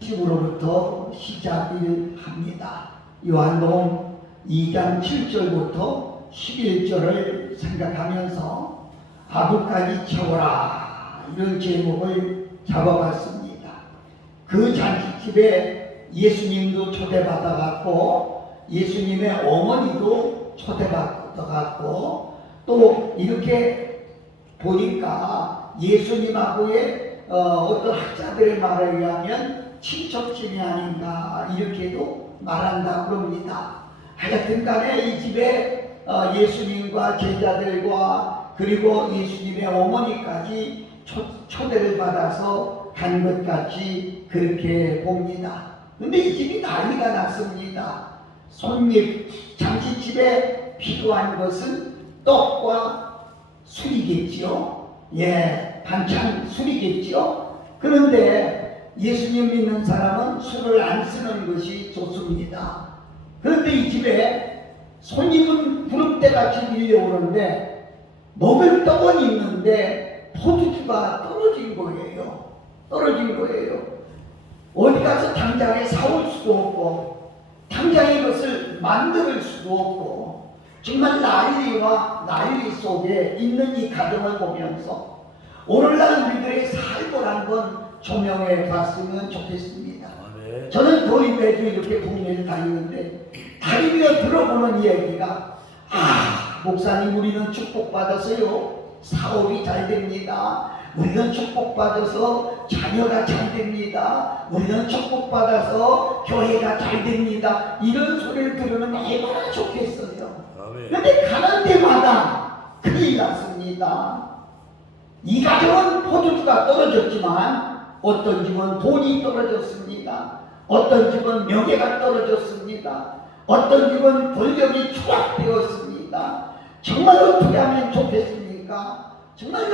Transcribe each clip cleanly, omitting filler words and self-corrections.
10으로부터 시작을 합니다. 요한복음 2장 7절부터 11절을 생각하면서 하루까지 채워라 이런 제목을 잡아봤습니다. 그 잔치집에 예수님도 초대받아갖고 예수님의 어머니도 초대받아갖고 또 이렇게 보니까 예수님하고의 어떤 학자들의 말에 의하면 친척집이 아닌가 이렇게도 말한다 그럽니다. 하여튼 간에 이 집에 예수님과 제자들과 그리고 예수님의 어머니까지 초대를 받아서 간 것 같이 그렇게 봅니다. 근데 이 집이 난리가 났습니다. 손님, 잔치집에 필요한 것은 떡과 술이겠지요. 예, 반찬 술이겠지요. 그런데 예수님 믿는 사람은 술을 안 쓰는 것이 좋습니다. 그런데 이 집에 손님은 구름대같이 밀려오는데 먹을 떡은 있는데 포도주가 떨어진 거예요. 어디 가서 당장에 사올 수도 없고 당장에 이것을 만들 수도 없고 정말 난리와 난리 속에 있는 이 가정을 보면서 오늘날 우리들의 삶을 한번 조명해 봤으면 좋겠습니다. 저는 거의 매주 이렇게 동네를 다니는데 다니며 들어보는 이야기가 목사님 우리는 축복받았어요. 사업이 잘 됩니다. 우리는 축복받아서 자녀가 잘 됩니다. 우리는 축복받아서 교회가 잘 됩니다. 이런 소리를 들으면 얼마나 좋겠어요. 그런데 가는 데마다 큰일 났습니다. 이 가정은 포도주가 떨어졌지만 어떤 집은 돈이 떨어졌습니다. 어떤 집은 명예가 떨어졌습니다. 어떤 집은 권력이 추락되었습니다. 정말 어떻게 하면 좋겠습니까? 정말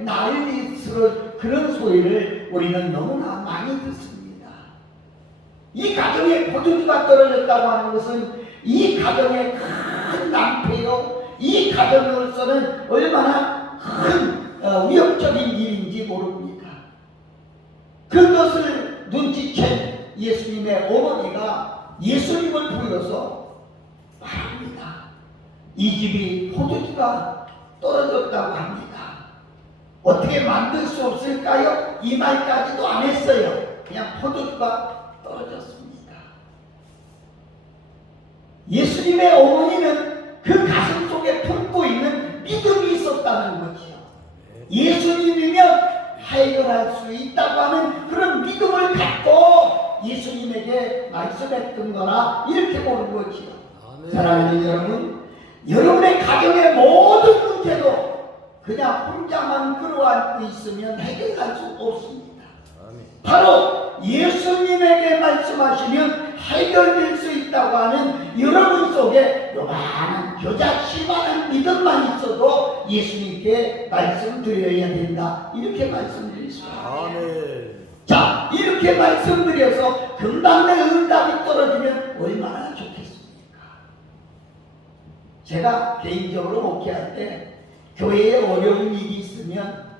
난리스러운 그런 소리를 우리는 너무나 많이 듣습니다. 이 가정에 포도주가 떨어졌다고 하는 것은 이 가정의 큰 낭패요. 이 가정으로서는 얼마나 큰 위협적인 일인지 모릅니다. 그것을 눈치챈 예수님의 어머니가 예수님을 불러서 말합니다. 이 집이 포도주가 떨어졌다고 합니다. 어떻게 만들 수 없을까요? 이 말까지도 안 했어요. 그냥 포도주가 떨어졌습니다. 예수님의 어머니는 그 가슴 속에 품고 있는 믿음이 있었다는 거지요. 예수님이면 해결할 수 있다고 하는 그런 믿음을 갖고 예수님에게 말씀했던 거라 이렇게 보는 거지요. 사랑하는 여러분, 여러분의 가정의 모든 문제도 그냥 혼자만 끌어안고 있으면 해결할 수 없습니다. 바로 예수님에게 말씀하시면 해결될 수 있다고 하는 여러분 속에 요만한 겨자씨만한 믿음만 있어도 예수님께 말씀드려야 된다. 이렇게 말씀드리겠습니다. 자, 이렇게 말씀드려서 금방 내 응답이 떨어지면 얼마나 좋겠습니까? 제가 개인적으로 목회할 때 교회에 어려운 일이 있으면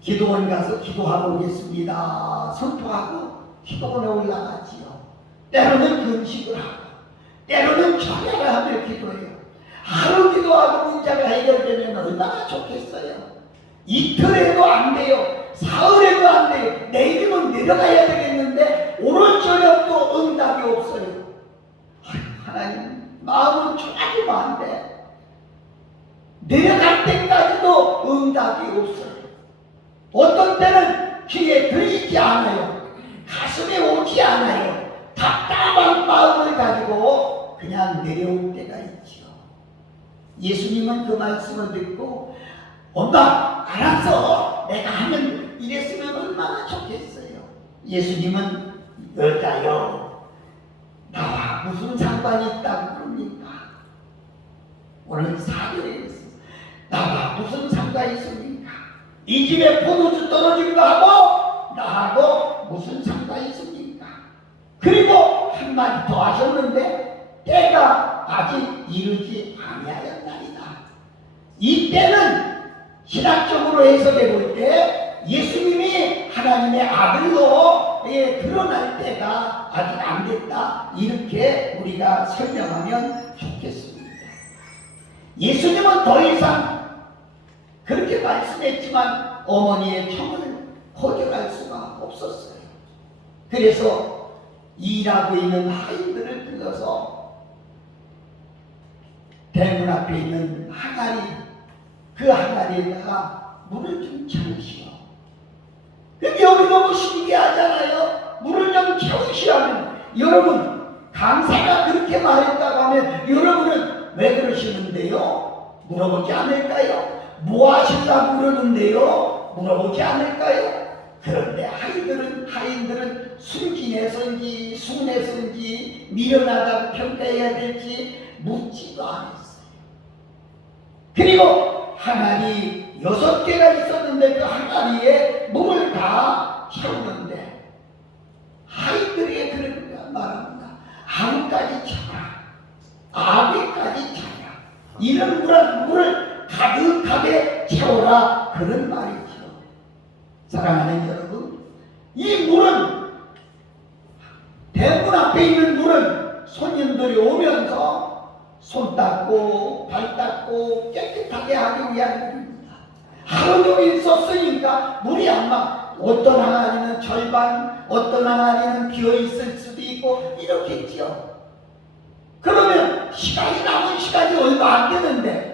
기도원 가서 기도하고 오겠습니다. 선포하고 기도원에 올라가지요. 때로는 금식을 하고 때로는 찬양을 하며 기도해요. 하루 기도하고 문제가 해결되면 얼마나 좋겠어요. 이틀에도 안 돼요. 사흘에도 안 돼요. 내일은 내려가야 되겠는데 오늘 저녁도 응답이 없어요. 하나님 마음은 좋아지면 안 돼. 내려갈 때까지도 응답이 없어요. 어떤 때는 귀에 들리지 않아요. 가슴에 오지 않아요. 답답한 마음을 가지고 그냥 내려올 때가 있죠. 예수님은 그 말씀을 듣고 엄마 알았어. 내가 하면 이랬으면 얼마나 좋겠어요. 예수님은 여자요. 나와 무슨 상관이 있다고 그럽니까? 오늘 사절에 있어. 나와 무슨 상관이 있습니까? 이 집에 포도주 떨어진 거 하고 나하고 무슨 상관이 있습니까? 그리고 한마디 더 하셨는데 때가 아직 이르지 아니하였나이다. 이 때는 신학적으로 해석해 볼 때 예수님이 하나님의 아들로 드러날 때가 아직 안 됐다. 이렇게 우리가 설명하면 좋겠습니다. 예수님은 더 이상 그렇게 말씀했지만 어머니의 청을 거절할 수가 없었어요. 그래서 일하고 있는 하인들을 불러서 대문 앞에 있는 항아리, 그 항아리에다가 물을 좀 채우시오. 근데 여기 너무 신기하잖아요. 물을 좀 채우시오 하면, 여러분 강사가 그렇게 말했다고 하면 여러분은 왜 그러시는데요? 물어보지 않을까요? 뭐 하시려고 그러는데요? 물어보지 않을까요? 그런데 하인들은 순진해서인지 순해서인지 미련하다고 평가해야 될지 묻지도 않았어요. 그리고 항아리 6개가 있었는데 그 항아리에 물을 다 채우는데 하인들에게 그런 말합니다. 아귀까지 차라. 아귀까지 차라. 이런 물을 가득하게 채워라. 그런 말이죠. 사랑하는 여러분, 이 물은, 대문 앞에 있는 물은 손님들이 오면서 손 닦고 발 닦고 깨끗하게 하기 위한 물입니다. 하루 종일 썼으니까 물이 아마 어떤 항아리는 절반, 어떤 항아리는 비어있을 수도 있고 이렇겠죠. 그러면 남은 시간이 얼마 안 되는데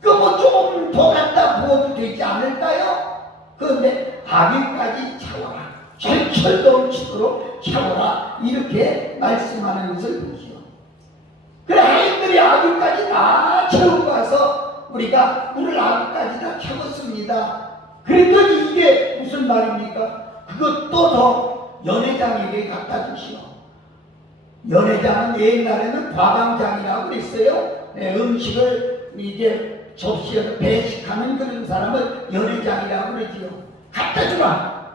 그 뭐 조금 더 갖다 부어도 되지 않을까요? 그런데 아귀까지 채워라. 절철 넘치도록 채워라. 이렇게 말씀하는 것을 보시오. 그래, 하인들이 아귀까지 다 채우고 와서 우리가 물을 아귀까지 다 채웠습니다. 그랬더니 이게 무슨 말입니까? 그것도 더 연회장에게 갖다 주시오. 연회장은 옛날에는 과방장이라고 그랬어요. 음식을 이제 접시에서 배식하는 그런 사람을 연회장이라고 그러지요. 갖다 주라.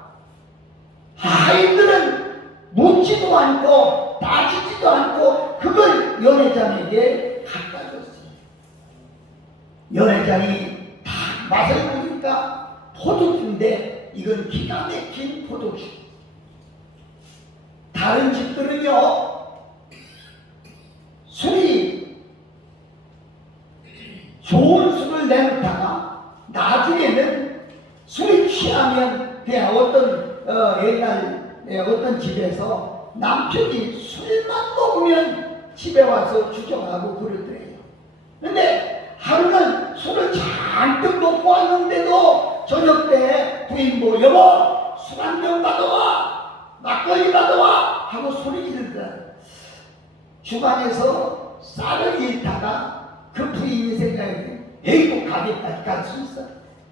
하인들은 묻지도 않고 따지지도 않고 그걸 연회장에게 갖다 줬어요. 연회장이 다 맛을 보니까 포도주인데 이건 기가 막힌 포도주. 다른 집들은요, 술이 좋은 술을 내놓다가 나중에는 술이 취하면 그냥 옛날 어떤 집에서 남편이 술만 먹으면 집에 와서 주정하고 그러더래요. 근데 하루는 술을 잔뜩 먹고 왔는데도 저녁 때 부인 뭐 여보 술 한 병 받아와, 막걸리 받아와 하고 소리 지르더라. 주방에서 쌀을 잃다가 그 부인이 생각해, 에이고 가게까지 갈 수 있어.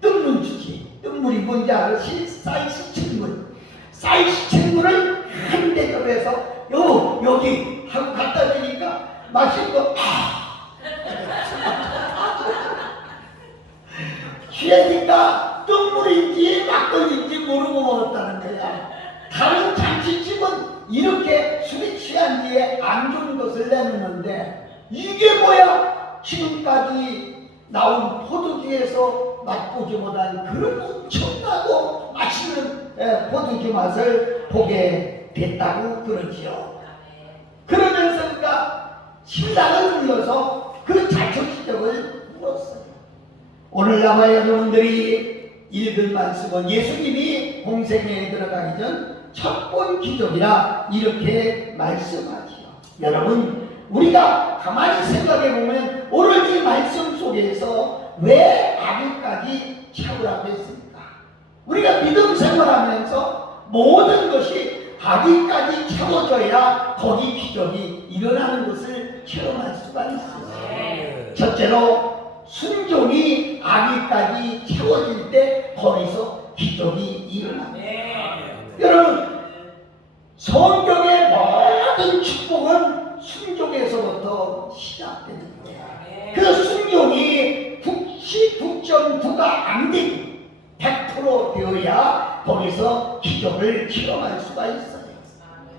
뜬물 주지. 뜬물이 뭔지 알았지? 쌀시첵물. 쌀시첵물을 한 대접해서 여기 하고 갖다 주니까 마실 거 취하니까 뜬물인지 막걸리인지 모르고 먹었다는 거야. 다른 잔치집은 이렇게 술이 취한 뒤에 안 좋은 것을 내놓는데 이게 뭐야? 지금까지 나온 포도주에서 맛보지 못한 그런 엄청나고 맛있는 포도주 맛을 보게 됐다고 그러지요. 그러면서 그러니까 신랑을 불러서 그 자초지적을 물었어요. 오늘 아마 여러분들이 읽은 말씀은 예수님이 공생애에 들어가기 전 첫 번 기적이라 이렇게 말씀하지요. 여러분, 우리가 가만히 생각해 보면 오늘 이 말씀 속에서 왜 아귀까지 채우라고 했습니까? 우리가 믿음 생활하면서 모든 것이 아귀까지 채워져야 거기 기적이 일어나는 것을 체험할 수가 있어요. 첫째로 순종이 아귀까지 채워질 때 거기서 기적이 일어납니다. 여러분, 성경의 모든 축복은 순종에서부터 시작되는 거예요. 그 순종이 99.9가 안 되고 100% 되어야 거기서 기적을 체험할 수가 있어요.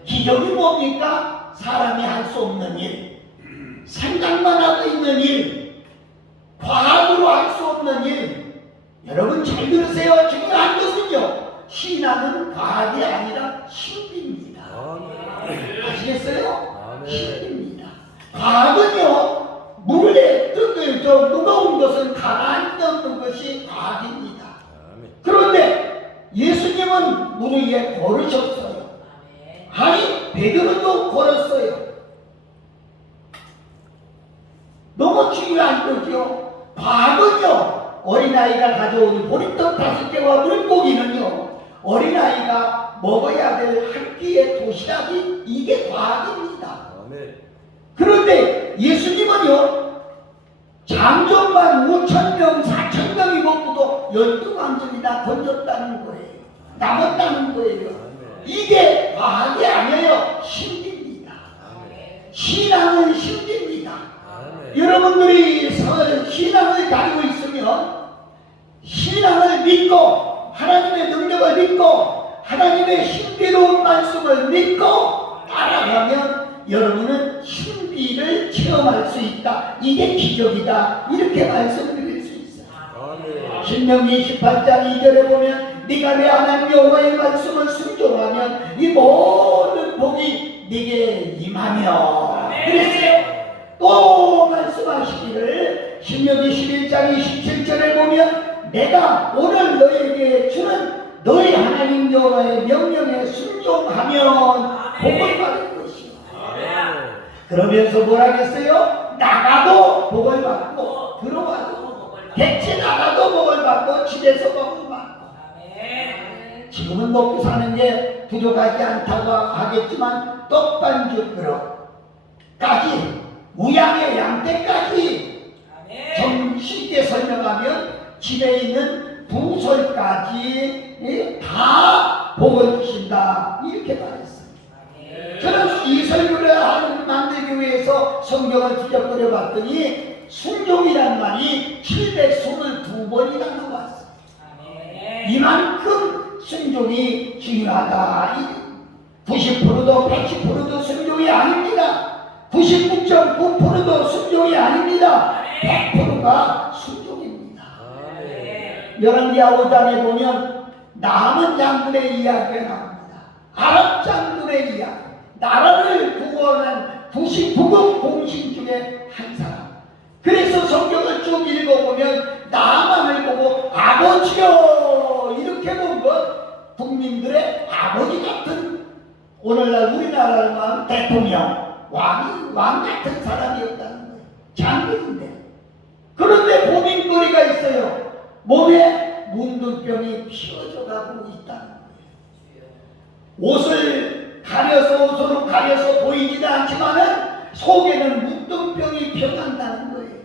기적이 뭡니까? 사람이 할 수 없는 일, 생각만 하고 있는 일, 과학으로 할 수 없는 일. 여러분 잘 들으세요. 중요한 것은요, 신앙은 과학이 아니라 신비입니다. 아시겠어요? 신비입니다. 과학은요, 물에 뜨는 좀 무거운 것은 가라앉지 않는 것이 과학입니다. 그런데 예수님은 물 위에 걸으셨어요. 아니, 베드로도 걸었어요. 너무 중요한 거죠. 과학은요, 어린아이가 가져오는 보리떡 5개와 물고기는요, 어린아이가 먹어야 될 한 끼의 도시락이 이게 과학입니다. 그런데 예수님은요, 장정만 5,000명, 4,000명이 먹고도 12왕정이 다 건졌다는 거예요. 남았다는 거예요. 이게 과학이 아니에요. 신비입니다. 신앙은 신비입니다. 여러분들이 신앙을 가지고 있으면 신앙을 믿고 하나님의 능력을 믿고 하나님의 신비로운 말씀을 믿고 따라가면 여러분은 신비를 체험할 수 있다. 이게 기적이다. 이렇게 말씀드릴 수 있어요. 신명기 18장 2절에 보면 네가 내 하나님 여호와의 말씀을 순종하면 이 모든 복이 네게 임하며 그랬어요. 또 말씀하시기를 신명기 11장 27절에 보면 내가 오늘 너에게 주는 너희 하나님 여호와의 명령에 순종하면 복을 받을 것이요. 그러면서 뭐라겠어요? 나가도 복을 받고 들어와도 객지 나가도 복을 받고 집에서 복을 받고. 지금은 먹고 사는 게 부족하지 않다고 하겠지만 떡반죽 그릇까지 우양의 양떼까지 좀 쉽게 설명하면 집에 있는 부설까지 다 복을 주신다 이렇게 말했어요. 저는 이 설교를 만들기 위해서 성경을 뒤적거려 봤더니 순종이란 말이 722번이나 나왔어요. 이만큼 순종이 중요하다. 90%도 110%도 순종이 아닙니다. 99.9%도 순종이 아닙니다. 100%가 순종입니다. 열왕기하 5장에 보면 남은 장군의 이야기가 나옵니다. 아랍 장군의 이야기. 나라를 구원한 99급 공신 중에 한 사람. 그래서 성경을 쭉 읽어보면 나만을 보고 아버지요 이렇게 본 것 국민들의 아버지 같은 오늘날 우리나라를 말하는 대통령 왕 같은 사람이었다는 거예요. 장군인데. 그런데 고민거리가 있어요. 몸에 문둥병이 피어져 가고 있다는 거예요. 옷을 가려서 옷으로 가려서 보이지도 않지만은 속에는 문둥병이 피어난다는 거예요.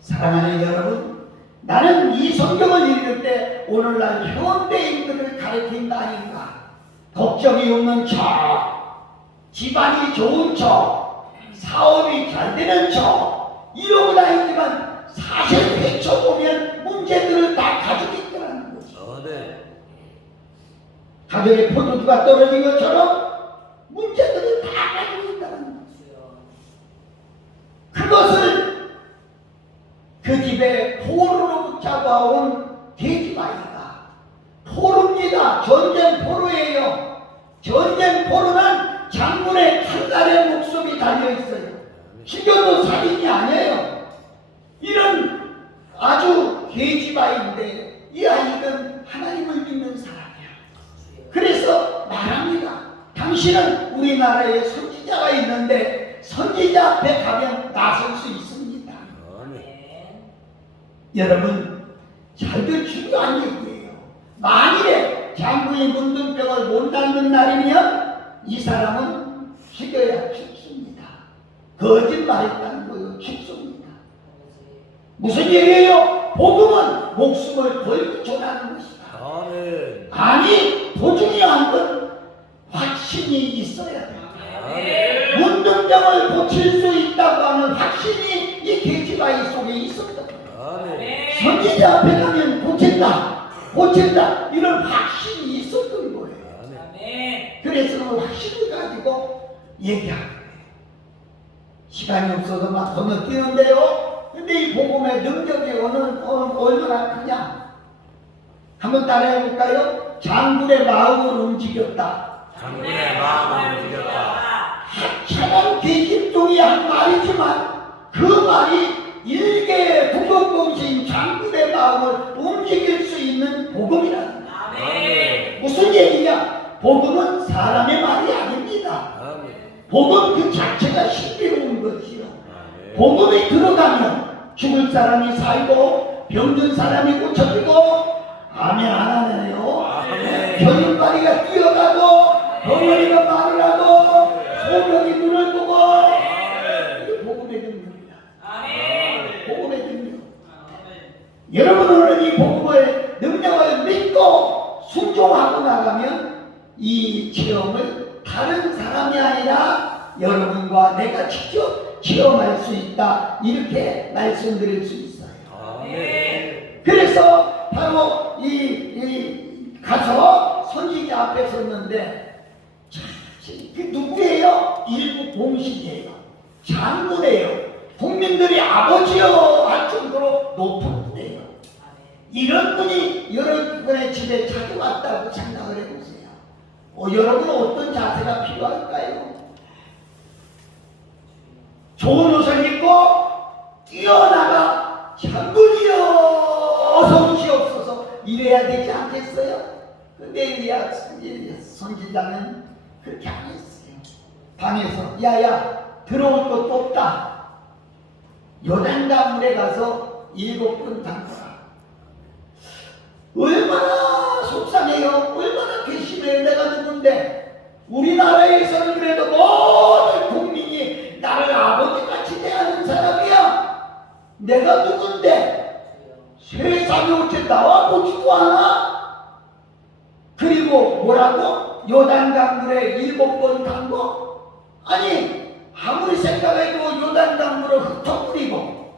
사랑하는 여러분, 나는 이 성경을 읽을 때 오늘날 현대인들을 가리킨다 아닌가. 걱정이 없는 척, 집안이 좋은 척, 사업이 잘 되는 척 이러고 다니지만 사실 헤쳐보면 문제들을 다 가지고 있다는 거죠. 가정에 포도주가 떨어진 것처럼 문제들을 다 가지고 있다는 거죠. 그것을 그 집에 포로로 잡아온 돼지마이가 포로입니다. 전쟁 포로예요. 전쟁 포로는 장군의 한 달의 목숨이 달려있어요. 죽여도 살인이 아니에요. 이런 아주 돼지마이인데 이 아이는 하나님을 믿는 사람이야. 그래서 말합니다. 당신은 우리나라에 선지자가 있는데 선지자 앞에 가면 나설 수 있습니다. 여러분, 잘들 중요한 얘기예요. 만일에 장군이 문둥병을 못 낫는 날이면 이 사람은 죽여야 죽습니다. 거짓말했다는 거예요. 죽습니다. 무슨 얘기예요? 복음은 목숨을 걸고 전하는 것이다. 아니, 더 중요한 건 확신이 있어야 돼. 문둥병을 고칠 수 있다고 하는 확신이 이 돼지바위 속에 있었다. 선지자 앞에 가면 고친다 이런 확신이 있었던 거예요. 그래서 그 확신을 가지고 얘기하는 거예요. 시간이 없어서 막 건너뛰는데요. 근데 이 복음의 능력이 얼마나 크냐. 한번 따라해 볼까요? 장군의 마음을 움직였다. 장군의 마음을 움직였다. 하찮은 계집종이 한 말이지만 그 말이 일개 국어공신 장군의 마음을 움직일 수 있는 복음이다. 아멘. 무슨 얘기냐? 복음은 사람의 말이 아닙니다. 아멘. 복음 그 자체가 신비로운 것이요. 아멘. 복음이 들어가면 죽을 사람이 살고 병든 사람이 고쳐지고, 아멘 안 하네요. 아멘. 견인바리가 뛰어가고 벙어리가 말을 하고 소명이 눈을 뜨고, 이게 복음의 능력이다. 복음의 능력. 여러분 오늘 이 복음의 능력을 믿고 순종하고 나가면 이 체험을 다른 사람이 아니라 여러분과 내가 직접 체험할 수 있다, 이렇게 말씀드릴 수 있어요. 아멘. 그래서 바로 이 가서 선지자 앞에 섰는데, 그 누구예요? 일부 공신이에요. 장군이에요. 국민들이 아버지여 할 정도로 높은 분이에요. 이런 분이 여러분의 집에 찾아왔다고 생각을 해보세요. 여러분은 어떤 자세가 필요할까요? 좋은 옷을 입고 뛰어나가 장군이여 어서 오시옵소서 이래야 되지 않겠어요? 근데 선지자는 그렇게 안 했어요. 방에서 야야 들어올 것도 없다. 요단강물에 가서 7번 담그라. 얼마나 속상해요. 얼마나 괘씸해요. 내가 누군데, 우리나라에서는 그래도 모든 국민이 나를 아버지같이 대하는 사람이야. 내가 누군데 세상에 어째 나와 보지도 않아? 그리고 뭐라고? 요단강물에 7번 담궈? 아니 아무리 생각해도 요단강물을 흩어버리고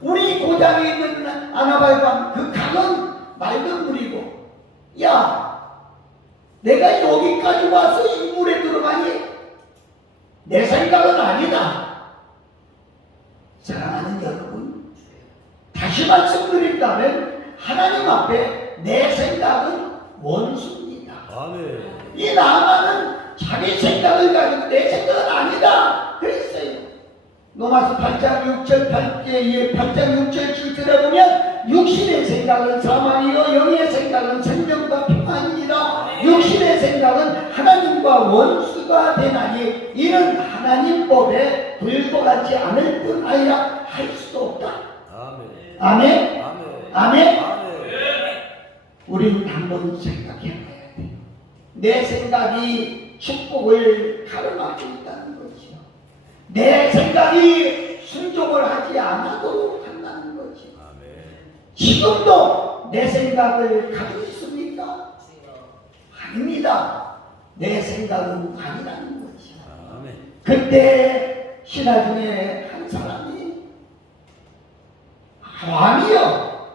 우리 고장에 있는 아나발강 그 강은 맑은 물이고, 야 내가 여기까지 와서 이 물에 들어가니? 내 생각은 아니다. 사랑하는 여러분, 다시 말씀드린다면 하나님 앞에 내 생각은 원수입니다. 아멘. 이 나만은 자기 생각을 가지고 내 생각은 아니다 그랬어요. 로마서 8장 6절 8장 6절 7절에 보면 육신의 생각은 사망이요 영의 생각은 생명과 평안이니라. 육신의 생각은 하나님과 원수가 되나니 이는 하나님 법에 불복하지 않을 뿐 아니라 할 수도 없다. 아멘. 아멘? 아멘. 아멘? 아멘. 우리는 한번 생각해 봐야 돼요. 내 생각이 축복을 가로막고 있다는 거죠. 내 생각이 순종을 하지 않도록 한다는 거죠. 아멘. 지금도 내 생각을 가지고 있습니까? 아닙니다. 내 생각은 아니라는 거죠. 아멘. 그때 신하 중에 한 사람이 왕이여,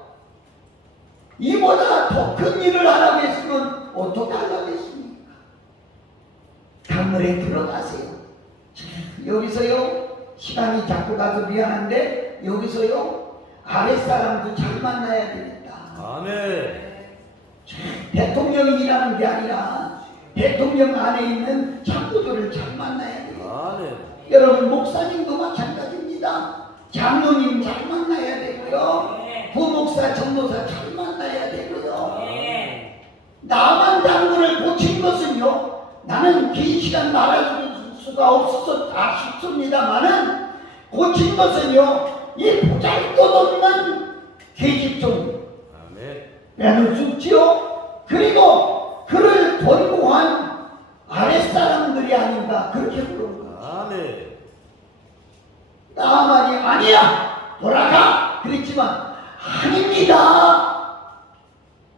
이보다 더 큰 일을 하라고 했으면 어떻게 하려고 했습니까? 강물에 들어가세요. 여기서요, 시간이 자꾸 가서 미안한데 여기서요 아랫사람도 잘 만나야 되겠다. 아멘. 대통령이 일하는 게 아니라 대통령 안에 있는 장부들을 잘 만나야 돼요. 아멘. 여러분 목사님도 마찬가지입니다. 장로님 잘 만나야 되고요, 부목사 전도사 잘 만나야 되고요. 나만 장군을 고친 것은요, 나는 긴 시간 말할 수가 없어서 아쉽습니다만은 고친 것은요, 이 보잘것없는 계집종 아멘. 빼놓을 수 없지요. 그리고 그를 권고한 아랫사람들이 아닌가 그렇게 부른 거예요. 아멘. 나만이 아니야 돌아가 그랬지만 아닙니다.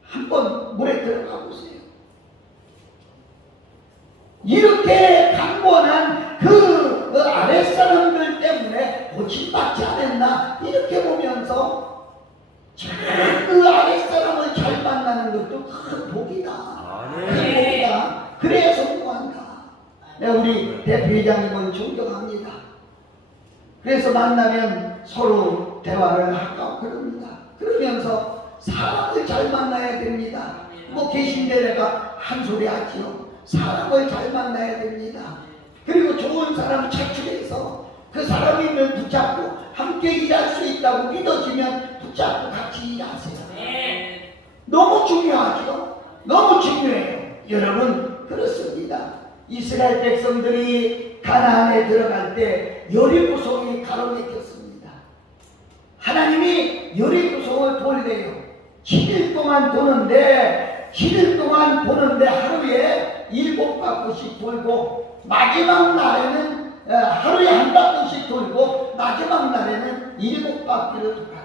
한번 물에 들어가 보세요. 이렇게 강권한 그 아랫사람들 때문에 고침받지 않았나 이렇게 보면서 그 아랫사람을 잘 만나는 것도 큰 복이다. 큰 복이다. 그래야 성공한다. 내가 우리 대표회장님을 존경합니다. 그래서 만나면 서로 대화를 하고 그럽니다. 그러면서 사람을 잘 만나야 됩니다. 뭐 계신데 내가 한 소리 하지요. 사람을 잘 만나야 됩니다. 그리고 좋은 사람 차출해서 그 사람이 있는 붙잡고 함께 일할 수 있다고 믿어지면 붙잡고 같이 일하세요. 너무 중요하죠. 너무 중요해요. 여러분 그렇습니다. 이스라엘 백성들이 가나안에 들어갈 때 여리고성이 가로막혔습니다. 하나님이 여리고성을 돌래요. 7일 동안 도는데 하루에 7바퀴씩 돌고 마지막 날에는 하루에 한 바퀴씩 돌고 마지막 날에는 7바퀴를 돌아요.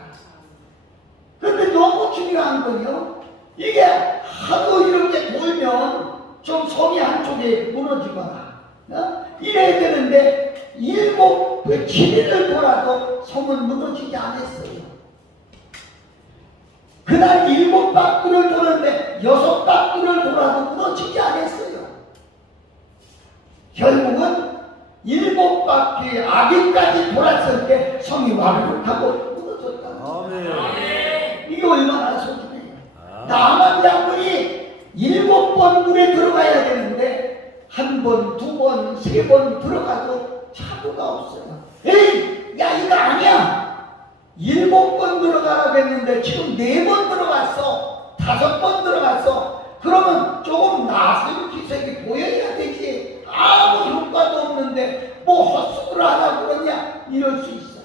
그런데 너무 중요한 건요, 이게 하도 이렇게 돌면 좀 성이 한쪽에 무너지거나 이래야 되는데 7일을 돌아도 성은 무너지지 않았어요. 그날 7바퀴를 도는데 6바퀴를 돌아도 무너지지 않았어요. 결국은 7바퀴 아기까지 돌았을 때 성이 와르륵하고 무너졌다. 아멘. 이게 얼마나 소중해요. 나만 장군이 7번 물에 들어가야 되는데 1번, 2번, 3번 들어가도 차도가 없어요. 에이, 야 이거 아니야. 7번 들어가라고 했는데 지금 4번 들어갔어. 5번 들어갔어. 그러면 조금 나슬 기색이 보여야 되지. 아무 효과도 없는데 뭐 헛수를 하라고 그러냐 이럴 수 있어요.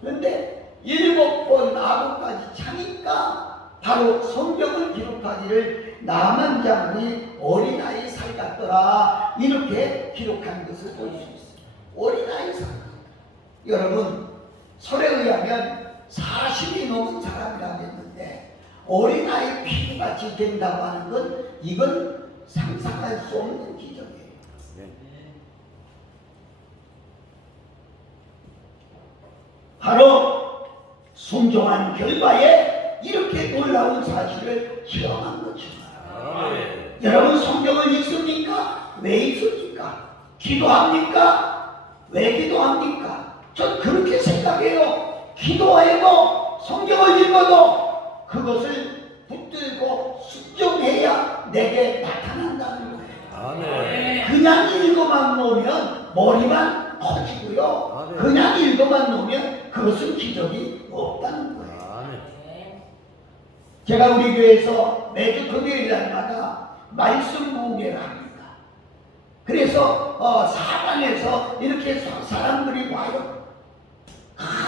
그런데 7번 아구까지 차니까 바로 성경을 기록하기를 나만 장군이 어린아이 살 같더라 이렇게 기록한 것을 볼 수 있어요. 어린아이 살. 여러분 설에 의하면 40이 넘은 사람이라고 했는데 어린아이 피부같이 된다고 하는 건 이건 상상할 수 없는 기적이에요. 바로 순종한 결과에 이렇게 놀라운 사실을 체험한 거죠. 여러분 성경을 읽습니까? 왜 읽습니까? 기도합니까? 왜 기도합니까? 전 그렇게 생각해요. 기도해도 성경을 읽어도 그것을 붙들고 순종해야 내게 나타난다는 거예요. 아멘. 그냥 읽어만 놓으면 머리만 커지고요. 그냥 읽어만 놓으면 그것은 기적이 없다는 거예요. 제가 우리 교회에서 매주 금요일 날마다 말씀 무게를 합니다. 그래서 사방에서 이렇게 사람들이 와요.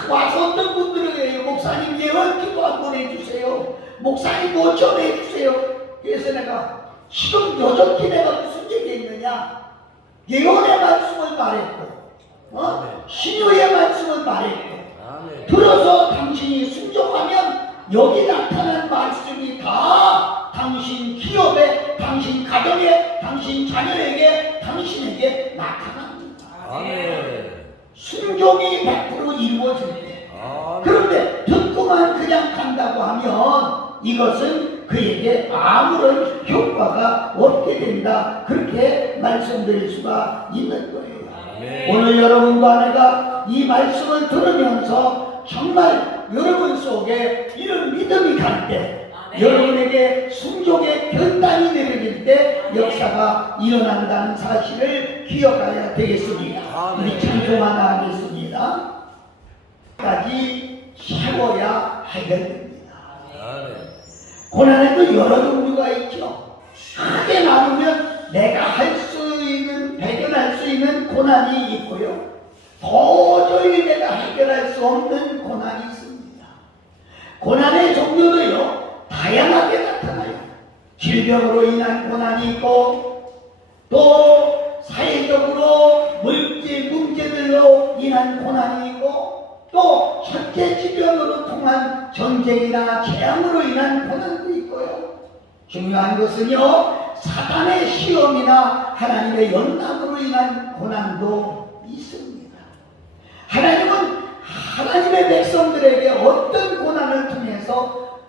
와서 어떤 분들은 해요. 목사님 예언 기도 한번 해주세요. 목사님 뭐 좀 해주세요. 그래서 내가 지금 여전히 내가 무슨 얘기했느냐. 예언의 말씀을 말했고 신유의 말씀을 말했고 들어서 당신이 순종하면 여기 나타난 말씀이 다 당신 기업에, 당신 가정에, 당신 자녀에게, 당신에게 나타납니다. 아멘. 순종이 100% 이루어질 때. 그런데 듣고만 그냥 간다고 하면 이것은 그에게 아무런 효과가 없게 된다. 그렇게 말씀드릴 수가 있는 거예요. 오늘 여러분과 내가 이 말씀을 들으면서 정말 여러분 속에 이런 믿음이 갈 때, 여러분에게 순종의 결단이 내려질 때 역사가 일어난다는 사실을 기억해야 되겠습니다. 우리 찬송 하나 하겠습니다. 까지 세워야 해결됩니다. 고난에도 여러 종류가 있죠. 크게 나누면 내가 할 수 있는, 해결할 수 있는 고난이 있고요. 도저히 내가 해결할 수 없는 고난이 있습니다. 고난의 종류도요 다양하게 나타나요. 질병으로 인한 고난이 있고 또 사회적으로 물질 문제들로 인한 고난이 있고 또 현재지변으로 통한 전쟁이나 재앙으로 인한 고난도 있고요. 중요한 것은요 사단의 시험이나 하나님의 연락으로 인한 고난도 있습니다. 하나님은 하나님의 백성들에게 어떤 고난을 통해서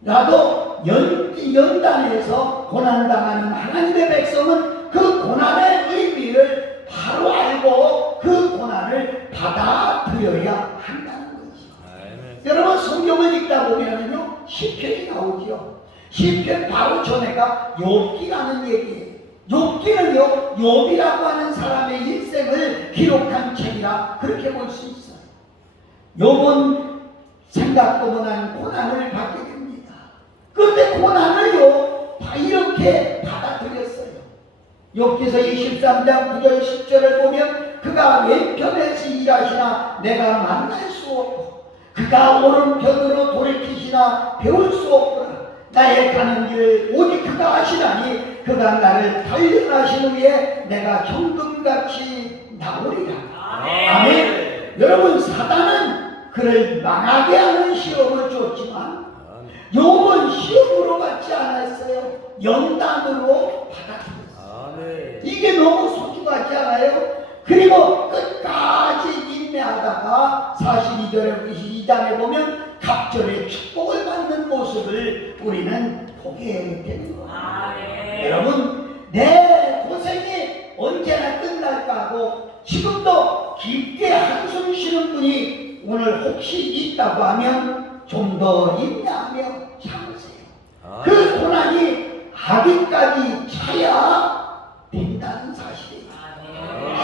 나도 연단해서 고난당하는 하나님의 백성은 그 고난의 의미를 바로 알고 그 고난을 받아들여야 한다는 거죠. 여러분 성경을 읽다 보면요 시편이 나오죠. 시편 바로 전에가 욥기라는 얘기예요. 욥기는요, 욥이라고 하는 사람의 일생을 기록한 책이라 그렇게 볼 수 있어요. 욥은 생각도 못한 고난을 받게 됩니다. 그런데 고난을요, 이렇게 받아들였어요. 욥기서 23장 9절 10절을 보면 그가 왼편에서 일하시나 내가 만날 수 없고 그가 오른편으로 돌이키시나 배울 수 없구나. 나의 가는 길 오직 그가 아시나니 그가 나를 단련하신 후에 내가 현금같이 나오리라. 아멘. 여러분, 사단은 그를 망하게 하는 시험을 줬지만 욥은 시험으로 받지 않았어요. 연단으로 받았어요. 이게 너무 소중하지 않아요? 그리고 끝까지 인내하다가 42장에 보면 갑절의 축복을 받는 모습을 우리는 보게 되는 거예요. 여러분, 내 고생이 언제나 끝날까 하고 지금도 깊게 한숨 쉬는 분이 오늘 혹시 있다고 하면 좀 더 인내하며 참으세요. 그 고난이 하기까지 차야 된다는 사실이에요.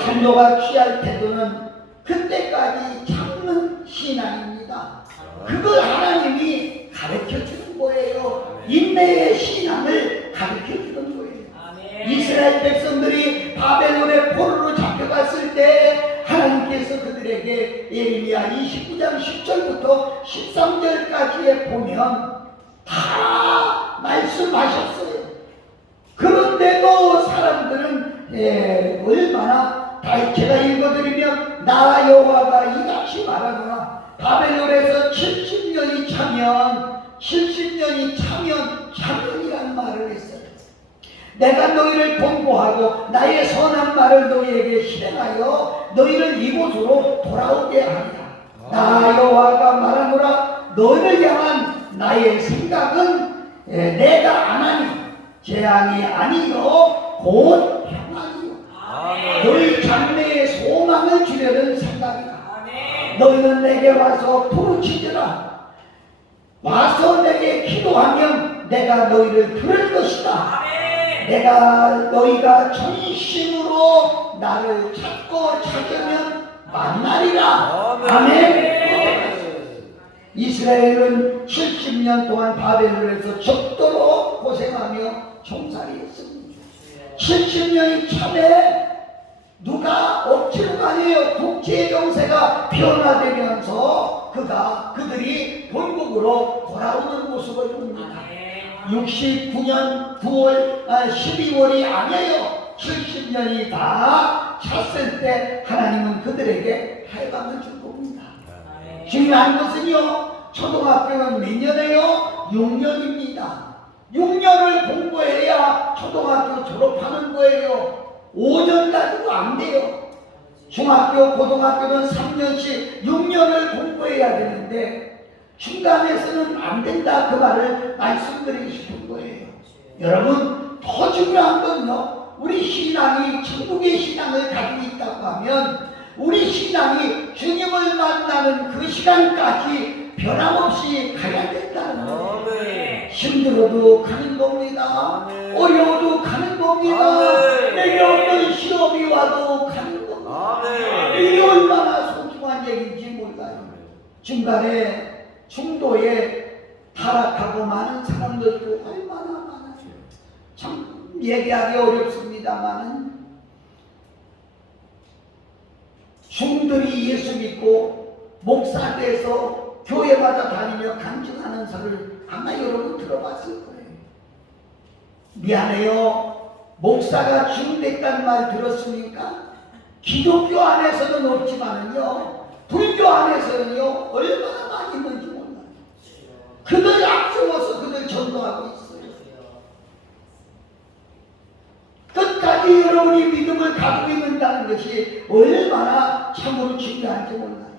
성도가 취할 태도는 그때까지 참는 신앙입니다. 그걸 하나님이 가르쳐 주는 거예요. 인내의 신앙을 가르쳐 주는 거예요. 이스라엘 백성들이 바벨론의 포로로 잡혀갔을 때 하나님께서 그들에게 예레미야 29장 10절부터 13절까지에 보면 다 말씀하셨어요. 그런데도 사람들은 얼마나 제가 읽어드리면 나 여호와가 이같이 말하노라. 바벨론에서 70년이 차면 70년이 차면 차면이라는 말을 했어요. 내가 너희를 권고하고 나의 선한 말을 너희에게 실행하여 너희를 이곳으로 돌아오게 하리라. 나 여호와가 말하노라. 너희를 향한 나의 생각은 내가 안 하니 재앙이 아니요 곧 평안이요. 너희 장래에 소망을 주려는 생각이다. 너희는 내게 와서 부르짖으라. 와서 내게 기도하면 내가 너희를 들을 것이다. 너희가 전심으로 나를 찾고 찾으면 만나리라. 아멘. 이스라엘은 70년 동안 바벨론에서 적도록 고생하며 종살이했습니다. 70년이 참에 누가 억지로가 아니에요. 국제의 정세가 변화되면서 그들이 본국으로 돌아오는 모습을 봅니다. 69년 12월이 아니에요. 70년이 다 찼을 때 하나님은 그들에게 해방을 줄 겁니다. 중요한 것은요, 초등학교는 몇 년이에요? 6년입니다. 6년을 공부해야 초등학교 졸업하는 거예요. 5년 가지고 안 돼요. 중학교, 고등학교는 3년씩 6년을 공부해야 되는데 중간에서는 안 된다, 그 말을 말씀드리고 싶은 거예요. 여러분, 더 중요한 건요, 우리 신앙이 천국의 신앙을 가지고 있다고 하면 우리 신앙이 주님을 만나는 그 시간까지 변함없이 가야 된다는 거예요. 힘들어도 가는 겁니다. 어려워도 가는 겁니다. 내게 어떤 시험이 와도 가는 겁니다. 이게 얼마나 소중한 얘기인지 몰라요. 중간에 중도에 타락하고 많은 사람들도 얼마나 많아요. 참 얘기하기 어렵습니다만은 중들이 예수 믿고 목사 돼서 교회마다 다니며 간증하는 소리를 아마 여러분 들어봤을 거예요. 미안해요. 목사가 중됐다는 말 들었습니까? 기독교 안에서는 없지만은요, 불교 안에서는요, 얼마나 많이 있는지 몰라요. 그들 앞세워서 그들 전도하고 있어요. 끝까지 여러분이 믿음을 가지고 있는다는 것이 얼마나 참으로 중요한지 몰라요.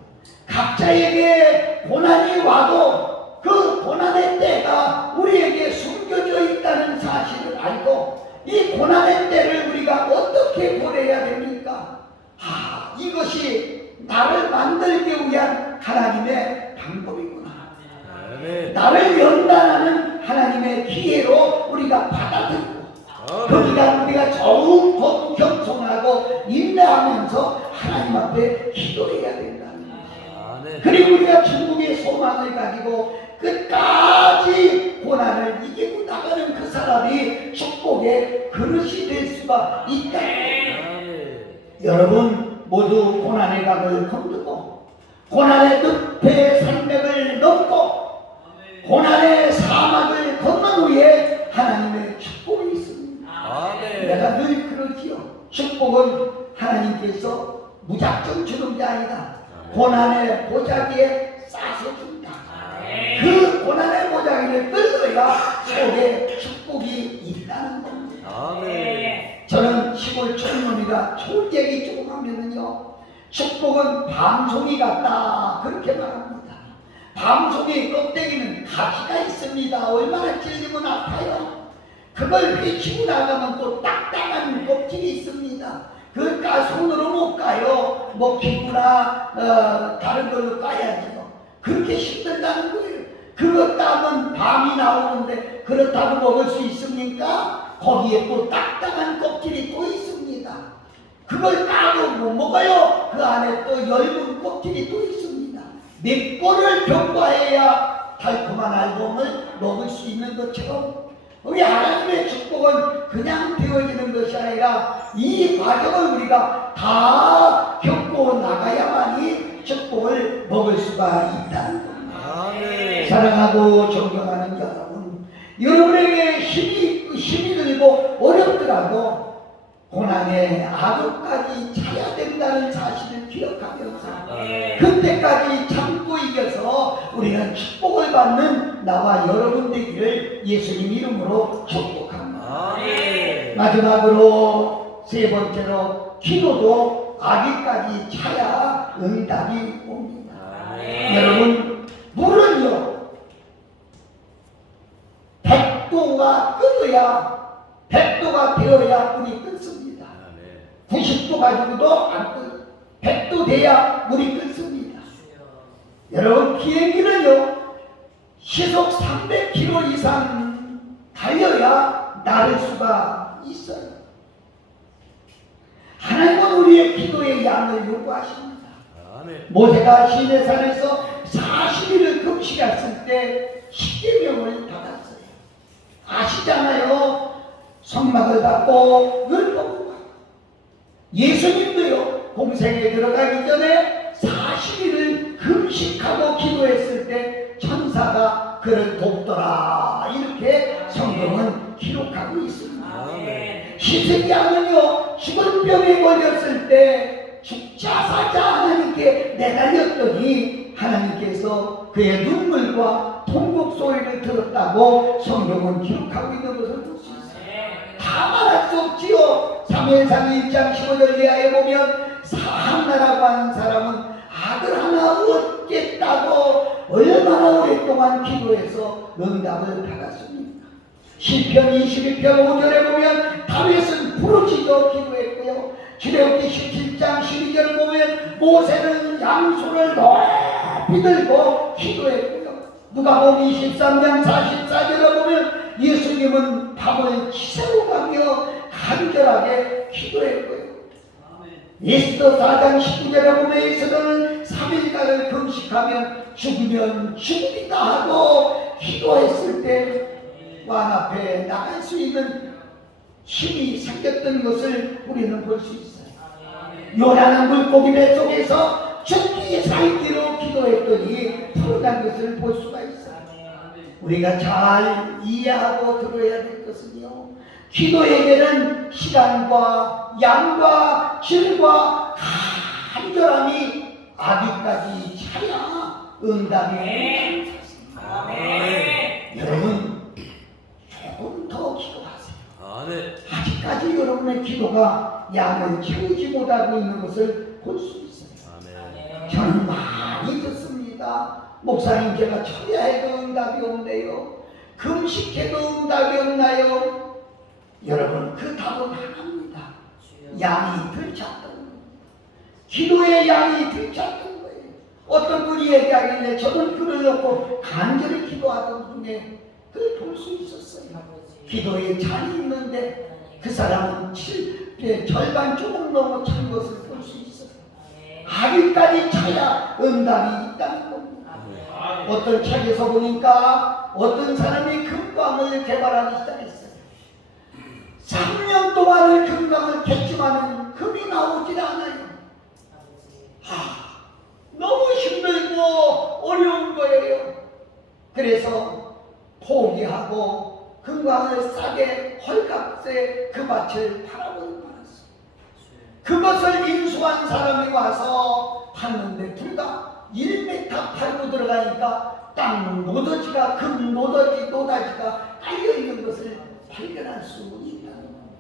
각자에게 고난이 와도 그 고난의 때가 우리에게 숨겨져 있다는 사실을 알고 이 고난의 때를 우리가 어떻게 보내야 됩니까? 이것이 나를 만들기 위한 하나님의 방법이구나. 나를 연단하는 하나님의 기회 은혜로 우리가 받아들이고 아멘. 우리가 더욱 겸손하고 인내하면서 하나님 앞에 기도해야 된다는 거예요. 아멘. 그리고 우리가 중국의 소망을 가지고 끝까지 고난을 이기고 나가는 그 사람이 축복의 그릇이 될 수가 있다. 아멘. 여러분 모두 고난의 각을 건두고 고난의 늪의 산맥을 넘고 고난의 사막을 건넌 후에 하나님의 축복이 있습니다. 아멘. 내가 늘 그러지요. 축복은 하나님께서 무작정 주는 게 아니라 고난의 보자기에 싸서 준다. 그 고난의 보자기를 끌어야 속에 축복이 있다는 겁니다. 아멘. 저는 시골 촌놈이가 좋은 얘기 조금 하면은요, 축복은 밤송이 같다 그렇게 말합니다. 밤송이 껍데기는 가시가 있습니다. 얼마나 찔리면 아파요. 그걸 회치고 나가면 또 딱딱한 껍질이 있습니다. 그러니까 손으로 못 까요. 뭐 기구나 다른 걸로 까야지요. 그렇게 힘들다는 거예요. 그거 따면 밤이 나오는데 그렇다고 먹을 수 있습니까? 거기에 또 딱딱한 껍질이 또 있습니다. 그걸 까도 못 먹어요. 그 안에 또 엷은 껍질이 또 있습니다. 몇 번을 경과해야 달콤한 알몸을 먹을 수 있는 것처럼 우리 하나님의 축복은 그냥 되어지는 것이 아니라 이 과정을 우리가 다 겪고 나가야만이 축복을 먹을 수가 있다는 겁니다. 아멘. 사랑하고 존경하는 여러분, 여러분에게 힘이 들고 어렵더라도 고난의 악업까지 차야 된다는 사실을 기억하면서 그때까지 참고 이겨서 우리는 축복을 받는 나와 여러분 되기를 예수님 이름으로 축복합니다. 아멘. 마지막으로 세 번째로 기도도 악기까지 차야 응답이 옵니다. 여러분, 물은요 백도가 끓어야, 백도가 되어야 물이 끓습니다. 90도 가지고도 안 끓어요. 100도 돼야 물이 끓습니다. 여러분, 비행기는요 시속 300km 이상 달려야 나를 수가 있어요. 하나님은 우리의 기도의 양을 요구하십니다. 모세가 시내산에서 40일을 금식했을 때 십계명을 받았어요. 아시잖아요. 성막을 받고 율법을 받고. 예수님도요 공생에 들어가기 전에 40일을 금식하고 기도했을 때 천사가 그를 돕더라 이렇게 성경은 기록하고 있습니다. 히스기야는요 죽을 병에 걸렸을 때 죽자 사자 하나님께 내달렸더니 하나님께서 그의 눈물과 통곡 소리를 들었다고 성경은 기록하고 있는 것을 볼 수 있어요. 다 말할 수 없지요. 사무엘상 1장 15절 이하에 보면 한나라고 하는 사람은 아들 하나 얻겠다고 얼마나 오랫동안 기도해서 응답을 받았습니까? 시편 21편 5절에 보면 다윗은 부르짖어 기도했고요. 출애굽기 17장 12절 보면 모세는 양손을 높이 들고 기도했고요. 누가복음 23장 44절에 보면 예수님은 밤을 지새워가며 간절하게 기도했고요. 에스더 4장 19절에 보면 에스더는 3일간을 금식하면 죽으면 죽으리다 하고 기도했을 때 왕 앞에 나갈 수 있는 힘이 생겼던 것을 우리는 볼 수 있어요. 요나는 물고기 뱃속에서 죽기 살기로 기도했더니 풀어난 것을 볼 수가 있어요. 우리가 잘 이해하고 들어야 될 것은요, 기도에게는 시간과 양과 질과 간절함이 아기까지 차야 응답이 온다는 것입니다. 여러분, 조금 더 기도하세요. 아직까지 여러분의 기도가 양을 채우지 못하고 있는 것을 볼 수 있어요. 저는 많이 듣습니다. 목사님, 제가 쳐야 해도 응답이 없네요. 금식해도 응답이 없나요? 여러분, 그 답은 하나입니다. 양이 들쳤던 거예요. 기도의 양이 들쳤던 거예요. 어떤 분이 얘기하길래 저는 글을 넣고 간절히 기도하던 중에 그 볼 수 있었어요. 아버지. 기도에 잔이 있는데 그 사람은 절반 조금 넘어 찬 것을 볼 수 있어요. 아기까지 차야 응답이 있다는 겁니다. 어떤 책에서 보니까 어떤 사람이 금광을 개발하기 시작했어요. 3년 동안을 금광을 캤지만은 금이 나오질 않아요. 너무 힘들고 어려운 거예요. 그래서 포기하고 금광을 싸게 헐값에 그 밭을 팔아버리고 말았어요. 그것을 인수한 사람이 와서 팠는데 불과 1m 팔고 들어가니까 땅 노더지가 금 노다지가 깔려있는 것을 발견할 수 있다는 겁니다.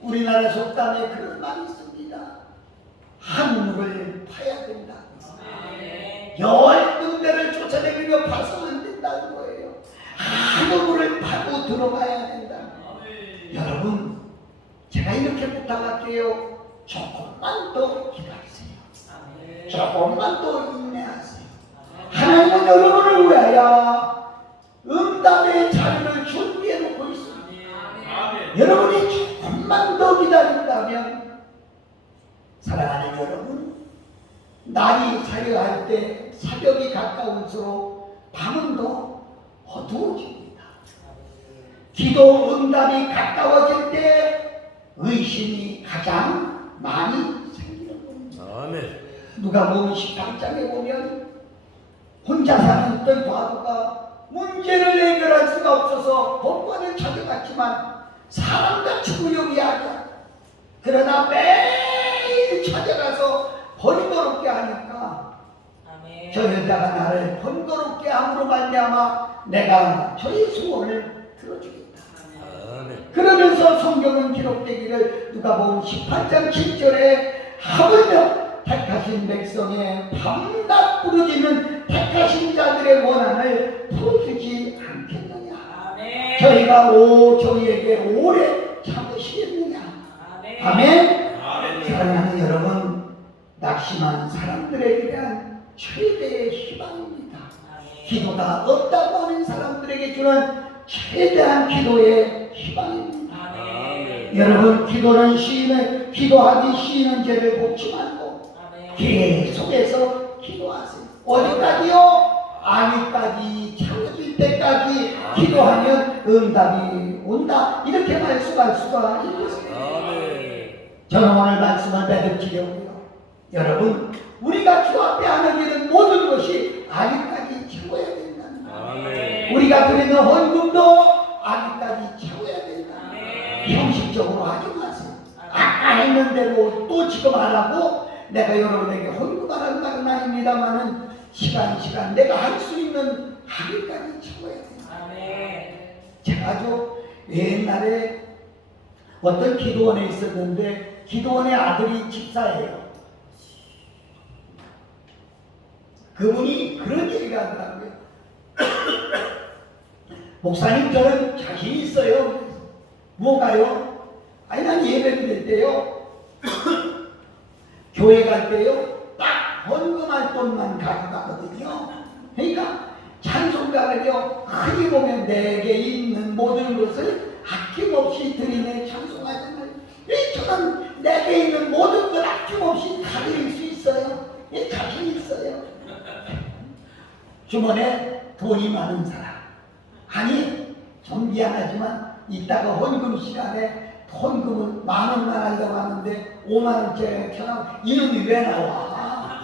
우리나라 속담에 그런 말이 있습니다. 한물을 파야 된다. 열 군데를 쫓아다니며 파서 안 된다는 거예요. 한물을 파고 들어가야 된다. 여러분, 제가 이렇게 부탁할게요. 조금만 더 기다리세요. 조금만 더 인내하세요. 하나님은 여러분을 위하여 응답의 자리를 준비해 놓고 있습니다. 여러분이 조금만 더 기다린다면, 사랑하는 여러분, 날이 사려할 때 사벽이 가까울수록 밤은 더 어두워집니다. 기도 응답이 가까워질 때 의심이 가장 많이 생기는 겁니다. 아멘. 누가복음 18장에 보면 혼자 사는 어떤 과부가 문제를 해결할 수가 없어서 법관을 찾아갔지만 사람같이 구역이하자. 그러나 매일 찾아가서 번거롭게 하니까 저 여자가 나를 번거롭게 함으로 말미암아 내가 저의 소원을 들어주겠다. 아멘. 그러면서 성경은 기록되기를 누가복음 18장 7절에 하물며 택하신 백성의 밤낮 부르짖는 택하신 자들의 원한을 풀어주지 않겠느냐. 저희가 저희에게 오래 참으시겠느냐. 아멘. 사랑하는 여러분, 낙심한 사람들에게 대한 최대의 희망입니다. 기도가 없다고 하는 사람들에게 주는 최대한 기도의 희망입니다. 여러분, 기도는 기도하기 쉬는 죄를 곱지 말고 계속해서 기도하세요. 어디까지요? 아니까지 참아질 때까지 기도하면 응답이 온다. 이렇게 말씀할 수가 있습니다. 저는 오늘 말씀을 매듭지려고요. 여러분, 우리가 주 앞에 하는 일은 모든 것이 아기까지 채워야 된다는 거예요. 우리가 드리는 헌금도 아기까지 채워야 된다. 형식적으로 하지 마세요. 아까 했는 대로 또 지금 안 하고 내가 여러분에게 헌금하라는 말은 아닙니다만은 시간 내가 할 수 있는 아기까지 채워야 된다. 제가 아주 옛날에 어떤 기도원에 있었는데 기도원의 아들이 집사예요. 그분이 그런 얘기를 하더라고요. 목사님, 저는 자신 있어요. 뭐가요? 아니, 난 예배 드릴 때요, 교회 갈 때요, 딱 헌금할 돈만 가져가거든요. 그러니까 찬송가를요, 흔히 보면 내게 있는 모든 것을 아낌없이 드리네 찬송하잖아요. 저는 내게 있는 모든 걸 아낌없이 다 드릴 수 있어요. 자신 있어요. 주머니에 돈이 많은 사람, 아니 좀 미안하지만 이따가 헌금 시간에 헌금을 10,000원만 하려고 하는데 50,000원짜리 켜놓으면 이놈이 왜 나와?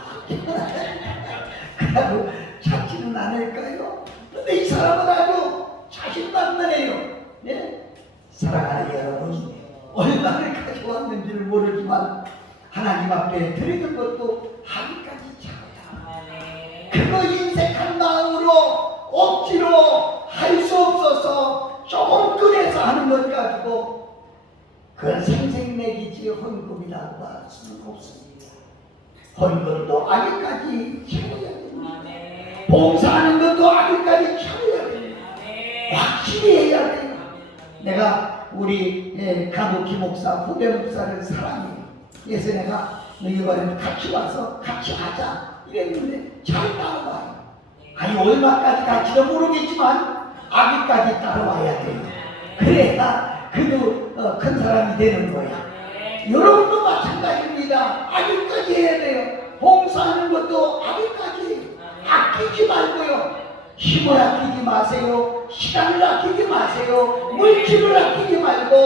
그러고 찾지는 않을까요? 근데 이 사람은 아주 자신만만해요. 예? 사랑하는 여러분, 얼마를 가져왔는지를 모르지만 하나님 앞에 드리는 것도 하기까지 차고요. 그거 인색한 마음으로 억지로 할 수 없어서 조금 꺼내서 하는 것 가지고 그건 생색내기지 헌금이라고 할 수는 없습니다. 헌금도 아기까지 채워야 됩니다. 봉사하는 것도 아기까지 채워야 됩니다. 확실히 해야 돼요. 내가 우리 가부키 목사, 후배 목사를 사랑해요. 그래서 내가 이번에 같이 와서 같이 하자 이랬는데 잘 따라와요. 아니 얼마까지 갈지도 모르겠지만 아기까지 따라와야 돼요. 그래야 그도 큰 사람이 되는 거야. 여러분도 마찬가지입니다. 아기까지 해야 돼요. 봉사하는 것도 아기까지. 아끼지 말고요. 힘을 아끼지 마세요. 시간을 아끼지 마세요. 물질을 아끼지 말고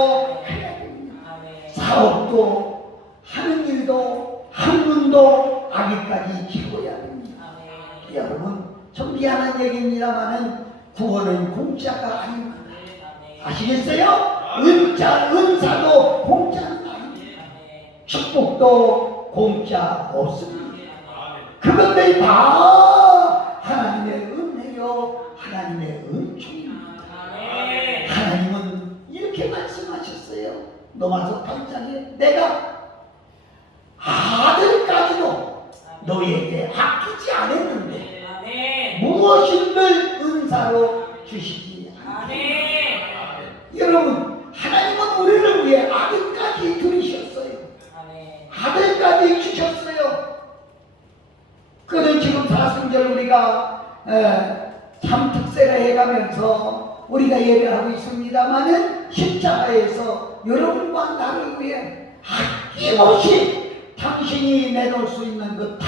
해야 됩니다. 사업도 하는 일도 학문도 아기까지 키워야 됩니다. 여러분 좀 미안한 얘기입니다만은 구원은 공짜가 아닙니다. 아시겠어요? 은사도 공짜는 아닙니다. 축복도 공짜 없습니다. 그것들이 다 하나님의 은혜요, 하나님의 은총입니다. 하나님은 이렇게 말씀하셨어요. 로마서 8장에 내가 아들까지도 너희에게 아끼지 않았는데 무엇인들 은사로 주시지 않았느냐. 여러분 하나님은 우리를 위해 아들까지 들으셨어요. 아들까지 주셨어요. 그는 지금 사순절 우리가 참특세를 해가면서 우리가 예배하고 있습니다마는 십자가에서 여러분과 나를 위해 아낌없이 당신이 내놓을 수 있는 것 다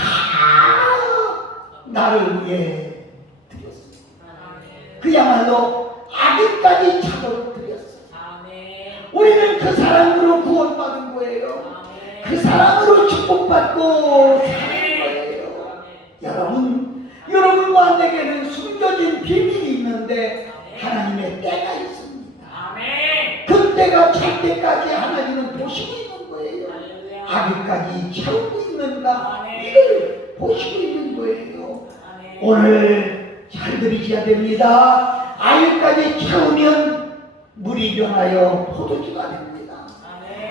나를 위해 드렸습니다. 그야말로 아기까지 차도록 드렸어요. 우리는 그 사랑으로 구원받은 거예요. 그 사랑으로 축복받고 사는 거예요. 여러분과 내게는 숨겨진 비밀이 있는데 하나님의 때가 있습니다. 그 때가 찰 때까지 하나님은 보시고 있는 거예요. 아기까지 채우고 있는가 이걸 보시고 있는 거예요. 오늘 잘 들으셔야 됩니다. 아기까지 채우면 물이 변하여 포도주가 됩니다.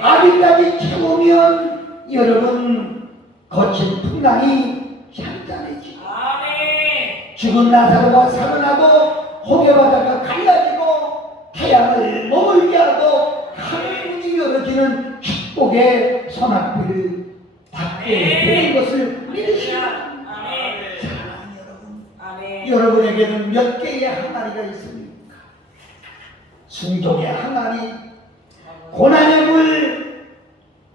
아기까지 채우면 여러분 거친 풍랑이 잔잔해지고 죽은 나사로가 살아나고 홍해바다가 갈라지고 태양을 머물게 하고 하늘문이 열어지는 축복의 소낙비를 받게 되는 것을 믿으시라. 사랑하는 여러분, 여러분에게는 몇 개의 항아리가 있습니까? 순종의 항아리, 고난의 물,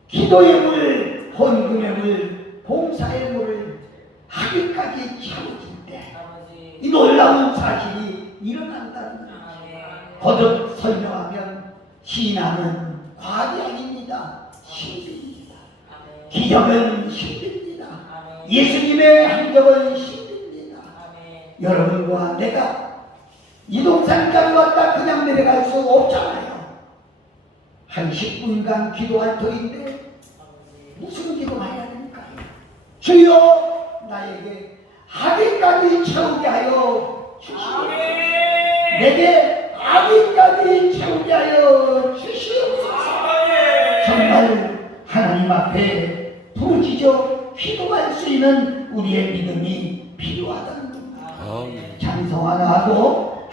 기도의 물, 헌금의 물, 봉사의 물을 하기까지 채워질 때 이 놀라운 사실이 일어난다는 거예요. 거듭 설명하면 신앙은 과학이 아닙니다. 신비입니다. 기적은 신비입니다. 예수님의 행적은 신비입니다. 여러분과 내가 이동산까지 왔다 그냥 내려갈 수 없잖아요. 한 10분간 기도할 터인데 무슨 기도해야 됩니까? 주여 나에게 아기까지 채우게 하여 주시옵소서. 내게 아기까지 채우게 하여 주시옵소서. 정말 하나님 앞에 부르짖어 기도할 수 있는 우리의 믿음이 필요하다는 겁니다. 찬송 하나 하고